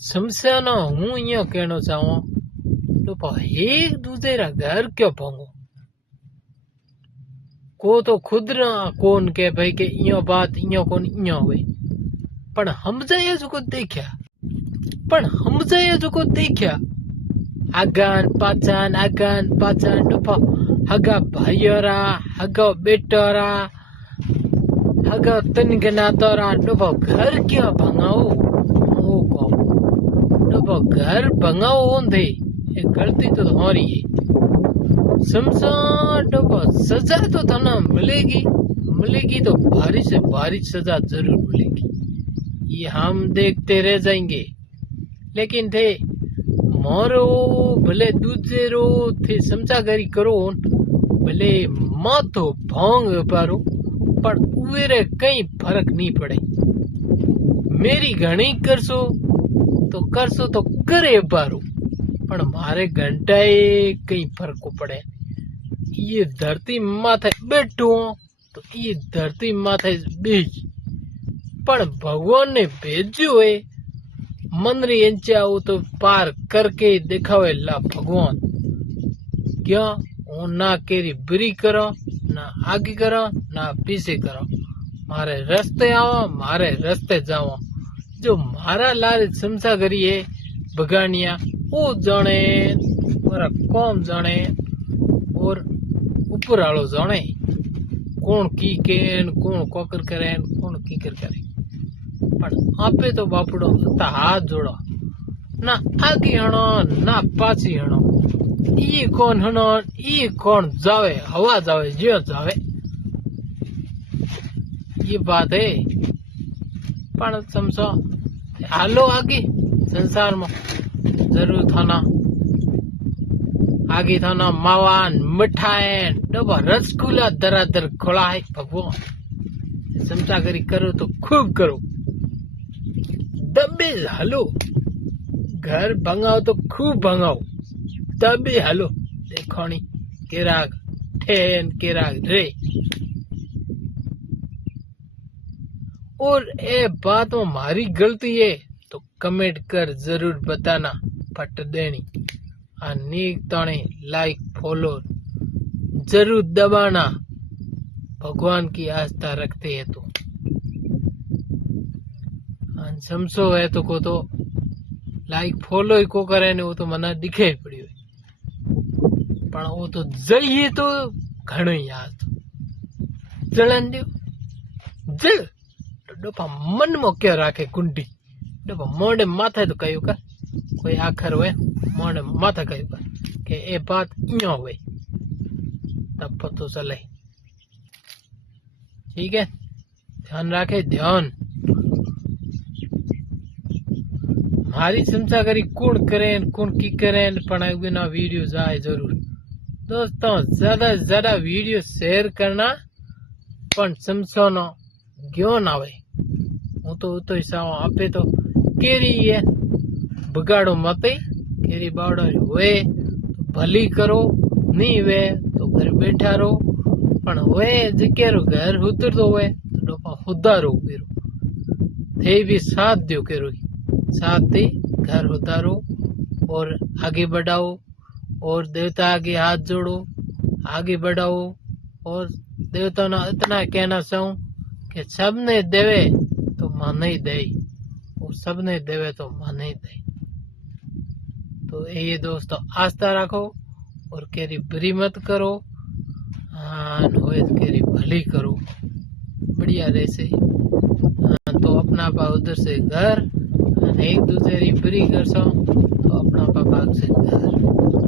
समस्या हूँ इं कहना चाहूँ तो एक दूसरे रा घर क्यों भांगो। को तो खुद ना कौन के भाई के इं बात इं कौन इं हुए पण हमजाए जो देखा आगान पाचान डूपा हगा भाईरा हगा बेटरा हगा तनगना तोरा डूपा घर क्या भंगाओ डूपा घर भंगाओ होंदे ये गलती तो हमारी है। समझा डूपा सजा तो तना मिलेगी तो भारी से भारी सजा जरूर मिलेगी। ये हम देखते रह जाएंगे लेकिन थे मारो भले दूसरे रो थे समझागरी करो भले माथो भांग पारो पर उवेरे कई फर्क नहीं पड़े। मेरी घणी करसो तो करे पारो पण मारे घंटाए कई फर्क को पड़े। ये धरती माथे बैठो तो ये धरती माथे बेज पण भगवान ने भेजो है मनरी एंचाओ तो पार करके दिखावे ला भगवान क्या वो ना केरी बुरी करो ना आगे करो ना पीछे करो मारे रास्ते आओ मारे रास्ते जाओ। जो मारा लाल समझा करी है भगानिया वो जाने मारा कौम जाने और ऊपर आलो जाने कौन की केन कौन कोकर करे कौन की करे पण आपे तो बापड़ो हाथ जोड़ो ना आगे हणो ना पाछी हणो ये कौन हणो ये कौन जावे हवा जावे जो जावे ये बात है। पण समझो हालो आगे संसार में जरूर थाना आगे थाना मावान मिठाई डबा रसगुल्ला दरादर खोला है भगवान समझा करी करो तो खूब करो दबे हालो घर भंगाओ तो खूब भंगाओ दबे हालो देखोनी केराग ठेन केराग रे। और ए बात में मारी गलती है तो कमेंट कर जरूर बताना फट देनी नीक तने लाइक फॉलो जरूर दबाना भगवान की आस्था रखते हैं तो समझो है तो को तो लाइक फॉलो ही को करे ने वो तो मना दिखे पड़ी हुई पण वो तो जइए तो घणो याद जलन दो जल डोपा मन में क्या राखे कुंडी डोपा मोड़े माथे तो कयो कर कोई आखर हुए मोड़े माथा कयो कर के ए बात इं हुए तब पतो चले। ठीक है ध्यान राखे ध्यान मारी समझा करी कौन करे कौन की करे पण बिना वीडियो जाए जरूर दोस्तों ज्यादा से ज्यादा वीडियो शेयर करना पण समझो न ज्ञान आवे हूँ तो हिसाब आपे तो केरी है बगाड़ो मते केरी बावड़ा हुए तो भली करो नहीं वे तो घर बैठा रहो पण हुए जिकेरो घर उतर तो हुए तो डोपा हुदारो केरो थे भी साथ दो केरो साथ दे घर उतारो और आगे बढ़ाओ और देवता आगे हाथ जोड़ो आगे बढ़ाओ और देवता ना इतना कहना चाहूँ कि सबने देवे तो मन ही दे और सबने देवे तो मन ही दे। तो ये दोस्तों आस्था रखो और केरी बुरी मत करो होए केरी भली करो बढ़िया रहसे तो अपना पा उधर से घर एक दूसरे बुरी कर सो तो अपना पा भाग से घर।